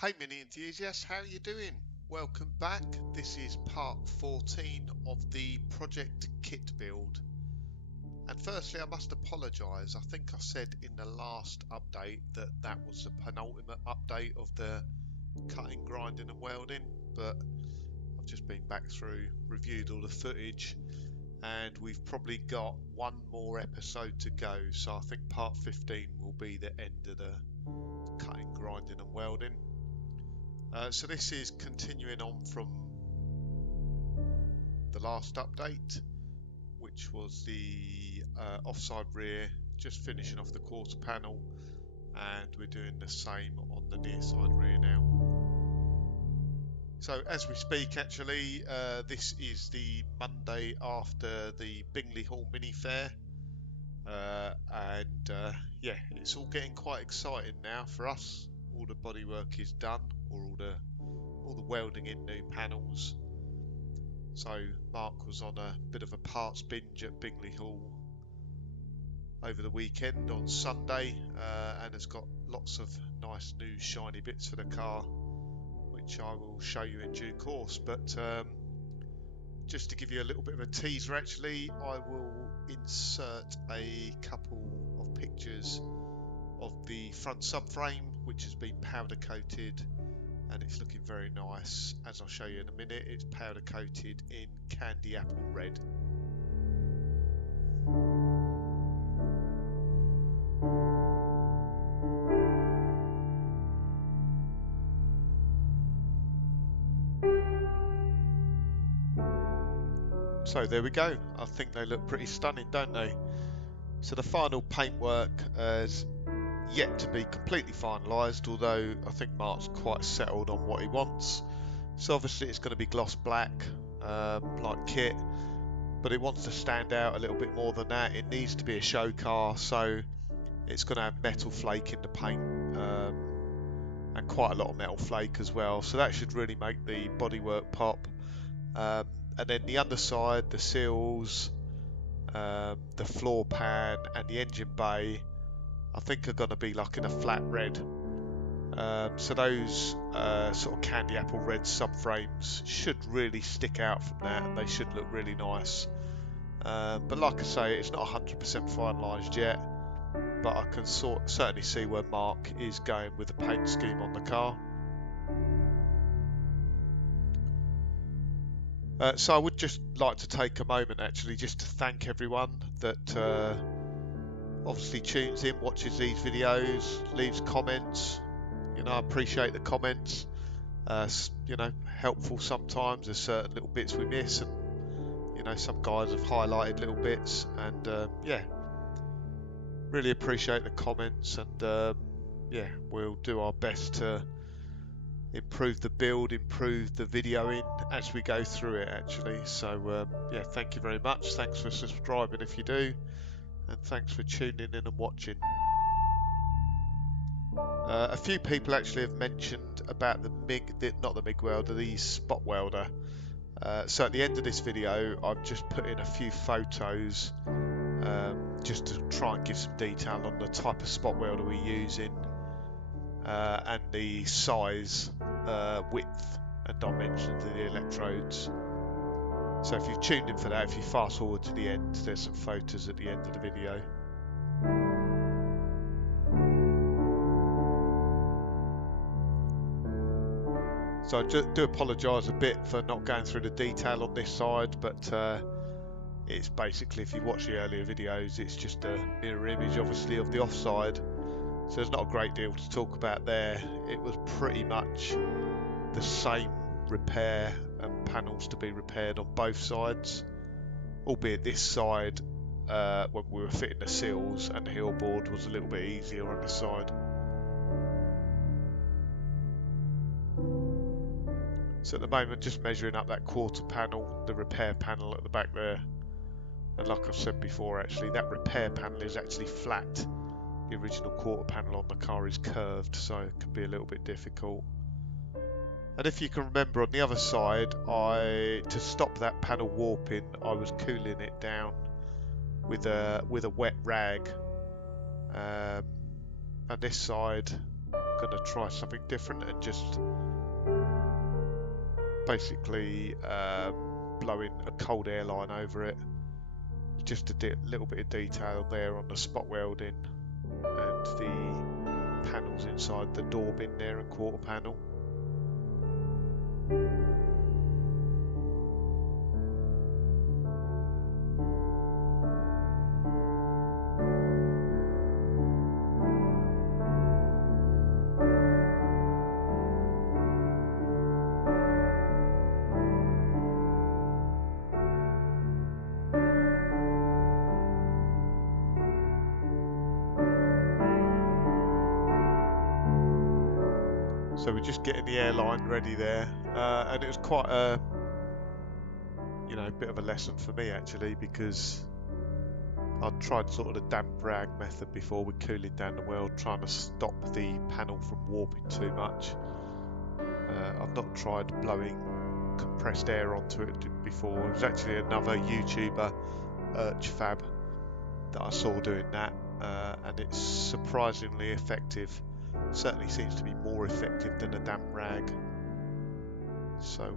Hey mini enthusiasts, how are you doing? Welcome back. This is part 14 of the Project KITT build. And firstly, I must apologise. I think I said in the last update that was the penultimate update of the cutting, grinding and welding, but I've just been back through, reviewed all the footage, and we've probably got one more episode to go. So I think part 15 will be the end of the cutting, grinding and welding. So this is continuing on from the last update, which was the offside rear, just finishing off the quarter panel, and we're doing the same on the near side rear now. So as we speak, actually, this is the Monday after the Bingley Hall mini fair, and yeah, it's all getting quite exciting now for us. All the bodywork is done, or all the welding in new panels. So Mark was on a bit of a parts binge at Bingley Hall over the weekend on Sunday, and has got lots of nice new shiny bits for the car, which I will show you in due course. But just to give you a little bit of a teaser, actually, I will insert a couple of pictures of the front subframe, which has been powder coated, and it's looking very nice. As I'll show you in a minute, it's powder coated in candy apple red. So there we go. I think they look pretty stunning, don't they? So the final paintwork has yet to be completely finalised, although I think Mark's quite settled on what he wants. So obviously it's going to be gloss black, like KITT, but it wants to stand out a little bit more than that. It needs to be a show car, so it's going to have metal flake in the paint, and quite a lot of metal flake as well, so that should really make the bodywork pop. And then the underside, the seals, the floor pan and the engine bay, I think are going to be like in a flat red. So those sort of candy apple red subframes should really stick out from that, and they should look really nice. But like I say, it's not 100% finalised yet, but I can certainly see where Mark is going with the paint scheme on the car. So I would just like to take a moment actually just to thank everyone that obviously tunes in, watches these videos, leaves comments. You know, I appreciate the comments. You know, helpful sometimes. There's certain little bits we miss, and you know, some guys have highlighted little bits, and yeah, really appreciate the comments, and yeah, we'll do our best to improve the build, improve the videoing as we go through it actually. So yeah, thank you very much. Thanks for subscribing if you do, and thanks for tuning in and watching. A few people actually have mentioned about the not the MIG welder, the spot welder. So at the end of this video, I've just put in a few photos just to try and give some detail on the type of spot welder we're using, and the size, width and dimensions of the electrodes. So if you've tuned in for that, if you fast forward to the end, there's some photos at the end of the video. So I do apologise a bit for not going through the detail on this side, but it's basically, if you watch the earlier videos, it's just a mirror image obviously of the offside, so there's not a great deal to talk about there. It was pretty much the same repair and panels to be repaired on both sides, albeit this side, when we were fitting the seals and the heel board, was a little bit easier on this side. So at the moment, just measuring up that quarter panel, the repair panel at the back there. And like I've said before, actually, that repair panel is actually flat. The original quarter panel on the car is curved, so it can be a little bit difficult. And if you can remember on the other side, to stop that panel warping, I was cooling it down with a wet rag. And this side, I'm going to try something different and just basically blowing a cold air line over it. Just a little bit of detail there on the spot welding and the panels inside the door bin there and quarter panel. So we're just getting the airline ready there, and it was quite a, bit of a lesson for me actually, because I'd tried sort of the damp rag method before with cooling down the weld, trying to stop the panel from warping too much. I've not tried blowing compressed air onto it before. It was actually another YouTuber, Fab, that I saw doing that, and it's surprisingly effective. Certainly seems to be more effective than a damp rag. So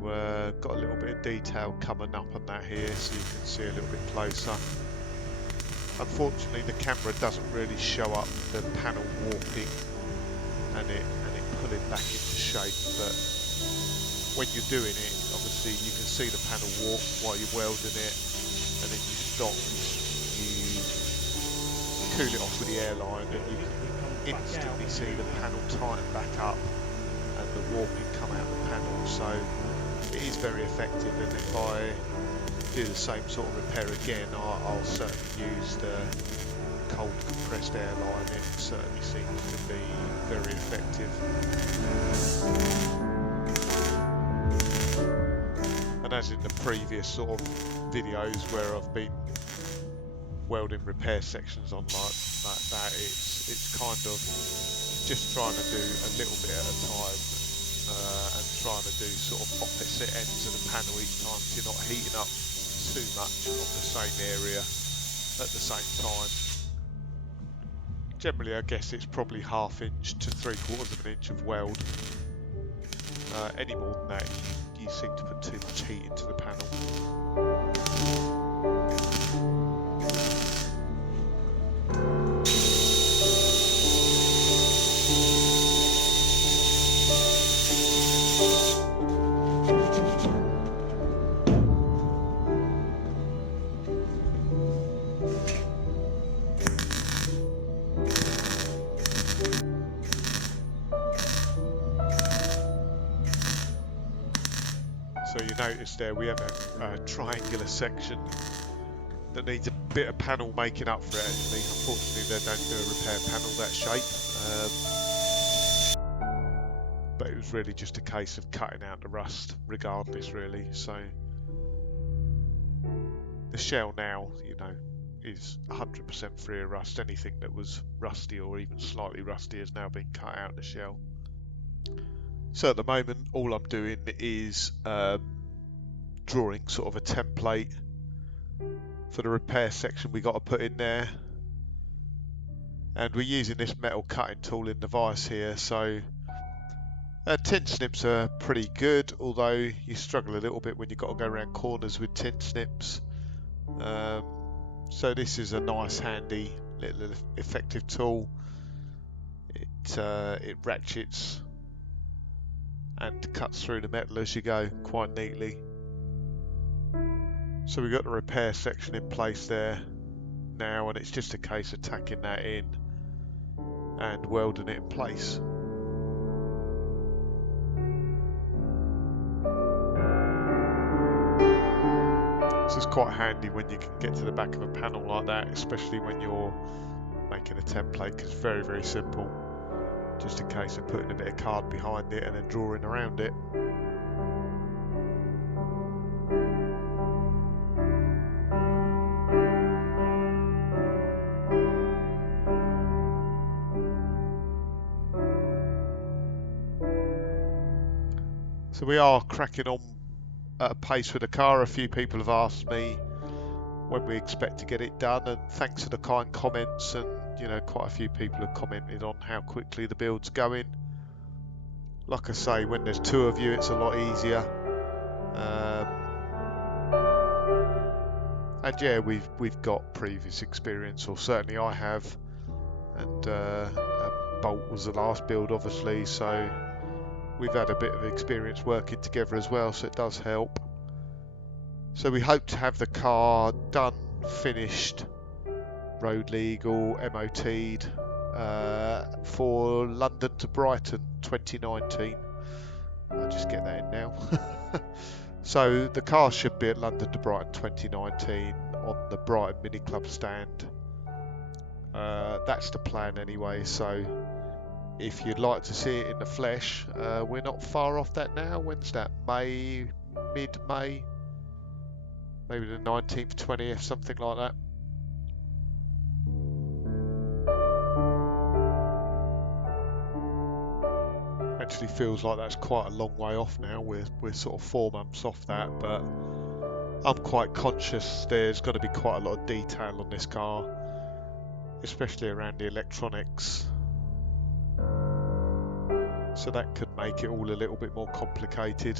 got a little bit of detail coming up on that here, so you can see a little bit closer. Unfortunately, the camera doesn't really show up the panel warping and it pulling back into shape, but when you're doing it, obviously you can see the panel warp while you're welding it, and then you stop, you cool it off with the airline, and you can instantly see the panel tighten back up and the warping come out the panel. So it is very effective, and if I do the same sort of repair again, I'll certainly use the cold compressed air line. It certainly seems to be very effective. And as in the previous sort of videos where I've been welding repair sections on like that, it's kind of just trying to do a little bit at a time, and trying to do sort of opposite ends of the panel each time, so you're not heating up too much of the same area at the same time. Generally, I guess it's probably 1/2 inch to 3/4 of an inch of weld. Any more than that, you seem to put too much heat into the panel. So you notice there we have a triangular section that needs a bit of panel making up for it actually. Unfortunately, they don't do a repair panel that shape, but it was really just a case of cutting out the rust regardless really. So the shell now, is 100% free of rust. Anything that was rusty or even slightly rusty has now been cut out of the shell. So at the moment, all I'm doing is drawing sort of a template for the repair section we got to put in there, and we're using this metal cutting tool in the vise here. So tin snips are pretty good, although you struggle a little bit when you've got to go around corners with tin snips. So this is a nice handy little effective tool. It ratchets and cuts through the metal as you go quite neatly. So we've got the repair section in place there now, and it's just a case of tacking that in and welding it in place. So it's quite handy when you can get to the back of a panel like that, especially when you're making a template, because it's very, very simple. Just a case of putting a bit of card behind it and then drawing around it. So we are cracking on at a pace with the car. A few people have asked me when we expect to get it done, and thanks for the kind comments, and you know, quite a few people have commented on how quickly the build's going. Like I say, when there's two of you it's a lot easier, and yeah, we've got previous experience, or certainly I have, and Bolt was the last build obviously, so we've had a bit of experience working together as well, so it does help. So we hope to have the car done, finished, road legal, MOT'd for London to Brighton 2019. I'll just get that in now. So the car should be at London to Brighton 2019 on the Brighton Mini Club stand. That's the plan anyway, so if you'd like to see it in the flesh, we're not far off that now. When's that? May, mid-May? Maybe the 19th, 20th, something like that. Actually feels like that's quite a long way off now. We're sort of 4 months off that, but I'm quite conscious there's going to be quite a lot of detail on this car, especially around the electronics. So that could make it all a little bit more complicated.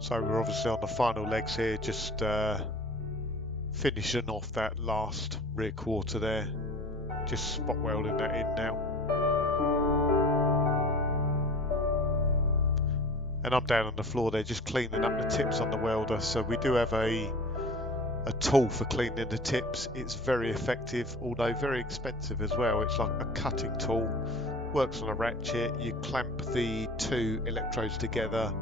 So we're obviously on the final legs here, just finishing off that last rear quarter there, just spot welding that in now. And I'm down on the floor there just cleaning up the tips on the welder. So we do have a tool for cleaning the tips. It's very effective, although very expensive as well. It's like a cutting tool, works on a ratchet. You clamp the two electrodes together,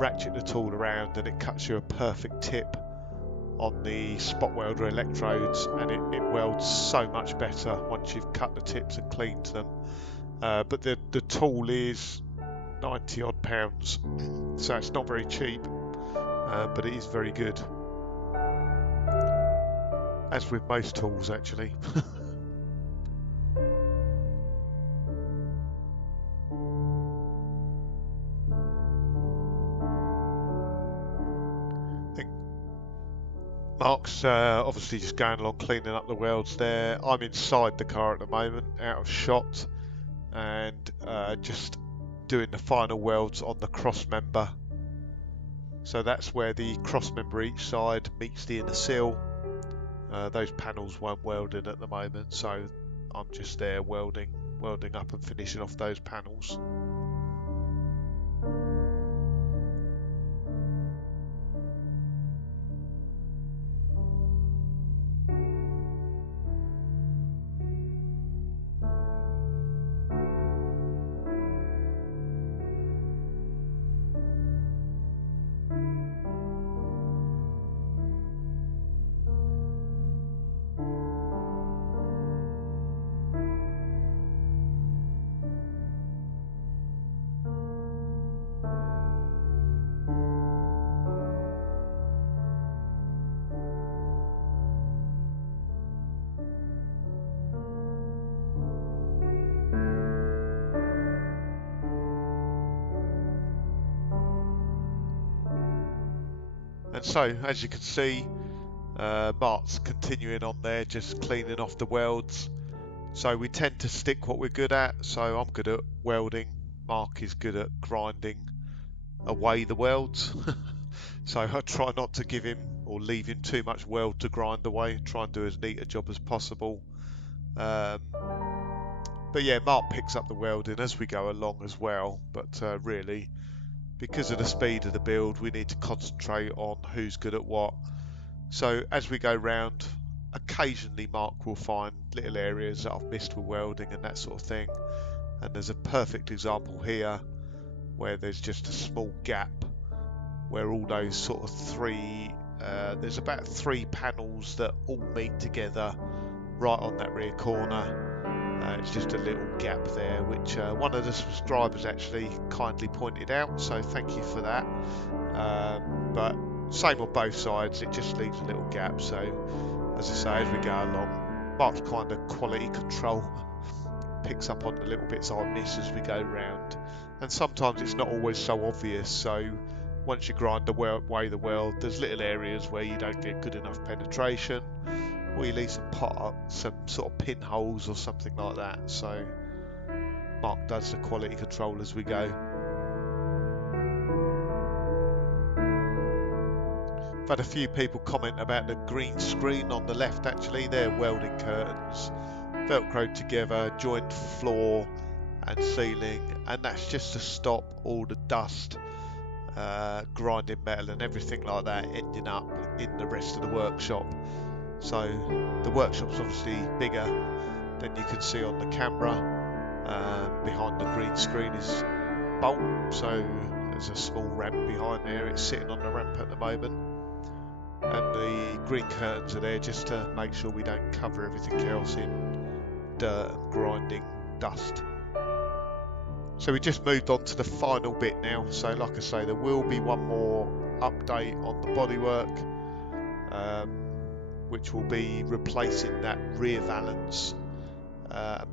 ratchet the tool around, and it cuts you a perfect tip on the spot welder electrodes, and it welds so much better once you've cut the tips and cleaned them. But the tool is 90 odd pounds, so it's not very cheap, but it is very good, as with most tools actually. Mark's obviously just going along cleaning up the welds there. I'm inside the car at the moment, out of shot, and just doing the final welds on the cross member. So that's where the cross member each side meets the inner sill. Those panels won't weld in at the moment, so I'm just there welding up and finishing off those panels. And so, as you can see, Mark's continuing on there, just cleaning off the welds. So we tend to stick what we're good at. So I'm good at welding, Mark is good at grinding away the welds. So I try not to give him or leave him too much weld to grind away, try and do as neat a job as possible. But yeah, Mark picks up the welding as we go along as well, but really, because of the speed of the build, we need to concentrate on who's good at what. So as we go round, occasionally Mark will find little areas that I've missed with welding and that sort of thing. And there's a perfect example here where there's just a small gap where all those sort of there's about 3 panels that all meet together right on that rear corner. It's just a little gap there, which one of the subscribers actually kindly pointed out, so thank you for that. But same on both sides, it just leaves a little gap. So as I say, as we go along, Mark's kind of quality control picks up on the little bits I miss as we go round, and sometimes it's not always so obvious. So once you grind away the weld, there's little areas where you don't get good enough penetration, or you leave some sort of pinholes or something like that. So Mark does the quality control as we go. I've had a few people comment about the green screen on the left. Actually, they're welding curtains, velcroed together, joined floor and ceiling, and that's just to stop all the dust, grinding metal and everything like that ending up in the rest of the workshop. So the workshop's obviously bigger than you can see on the camera. Behind the green screen is bolt, so there's a small ramp behind there. It's sitting on the ramp at the moment, and the green curtains are there just to make sure we don't cover everything else in dirt and grinding dust. So we just moved on to the final bit now. So like I say, there will be one more update on the bodywork, which will be replacing that rear valance,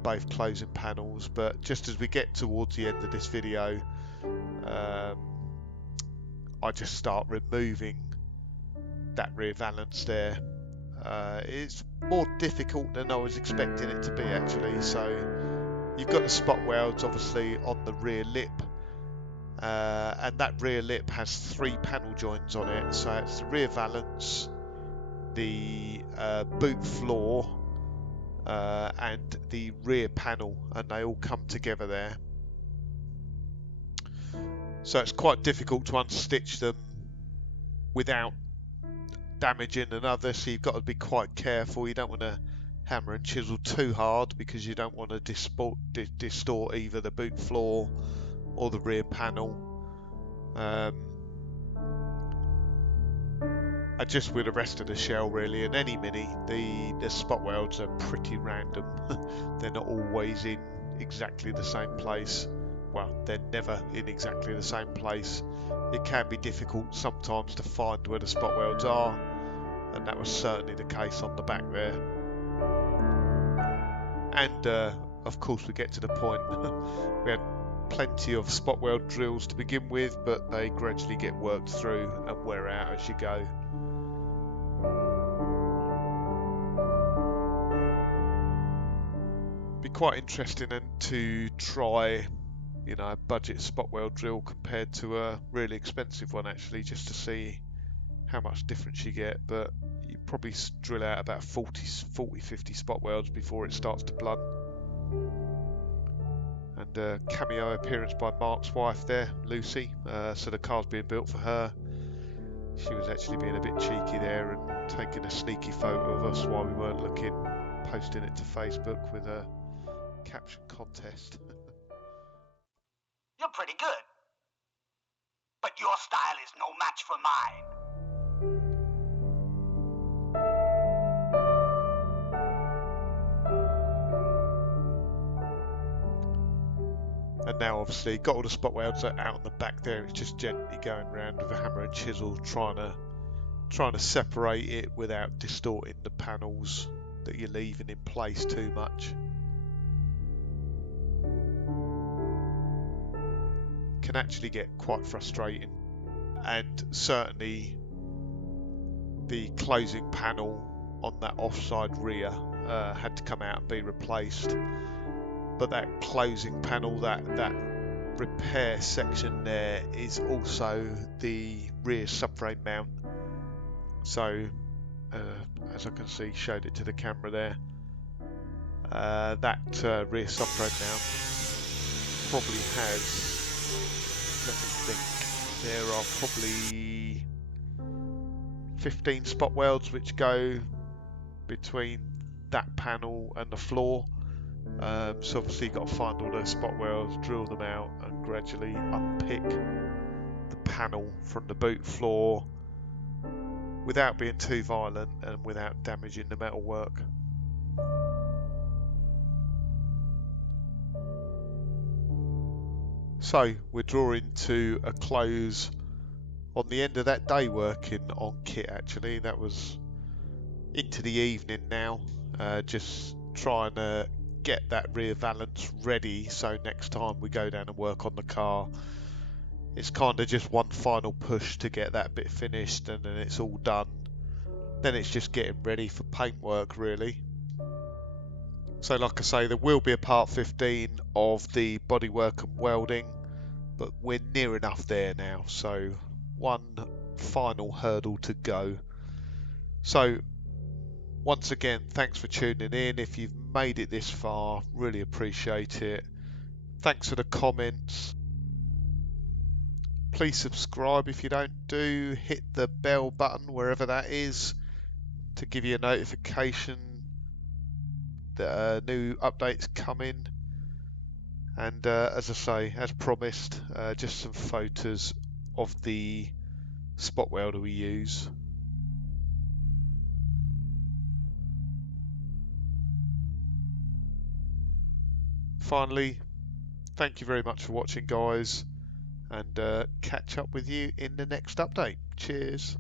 both closing panels. But just as we get towards the end of this video, I just start removing that rear valance there. It's more difficult than I was expecting it to be, actually. So you've got the spot welds obviously on the rear lip, and that rear lip has 3 panel joins on it. So it's the rear valance, the boot floor, and the rear panel, and they all come together there. So it's quite difficult to unstitch them without damaging another, so you've got to be quite careful. You don't want to hammer and chisel too hard, because you don't want to distort either the boot floor or the rear panel. And just with the rest of the shell really, and any Mini, the spot welds are pretty random. They're not always in exactly the same place. Well, they're never in exactly the same place. It can be difficult sometimes to find where the spot welds are, and that was certainly the case on the back there. And of course we get to the point we had plenty of spot weld drills to begin with, but they gradually get worked through and wear out as you go. Be quite interesting and to try, you know, a budget spot weld drill compared to a really expensive one, actually, just to see how much difference you get. But you probably drill out about 40-50 spot welds before it starts to blunt. And a cameo appearance by Mark's wife there, Lucy. So the car's being built for her. She was actually being a bit cheeky there and taking a sneaky photo of us while we weren't looking, posting it to Facebook with a caption contest. You're pretty good, but your style is no match for mine. And now obviously got all the spot welds out on the back there. It's just gently going around with a hammer and chisel, trying to separate it without distorting the panels that you're leaving in place too much. Can actually get quite frustrating, and certainly the closing panel on that offside rear had to come out and be replaced. But that closing panel, that repair section there, is also the rear subframe mount. So as I can see, showed it to the camera there, that rear subframe mount probably has, let me think, there are probably 15 spot welds which go between that panel and the floor. So obviously you've got to find all those spot welds, drill them out, and gradually unpick the panel from the boot floor without being too violent and without damaging the metalwork. So we're drawing to a close on the end of that day working on KITT. Actually, that was into the evening now, just trying to get that rear valance ready so next time we go down and work on the car, it's kind of just one final push to get that bit finished, and then it's all done. Then it's just getting ready for paintwork really. So like I say, there will be a part 15 of the bodywork and welding, but we're near enough there now, so one final hurdle to go. So once again, thanks for tuning in. If you've made it this far, really appreciate it. Thanks for the comments. Please subscribe if you don't do. Hit the bell button wherever that is to give you a notification that new updates come in. And as I say, as promised, just some photos of the spot welder we use. Finally, thank you very much for watching, guys, and catch up with you in the next update. Cheers.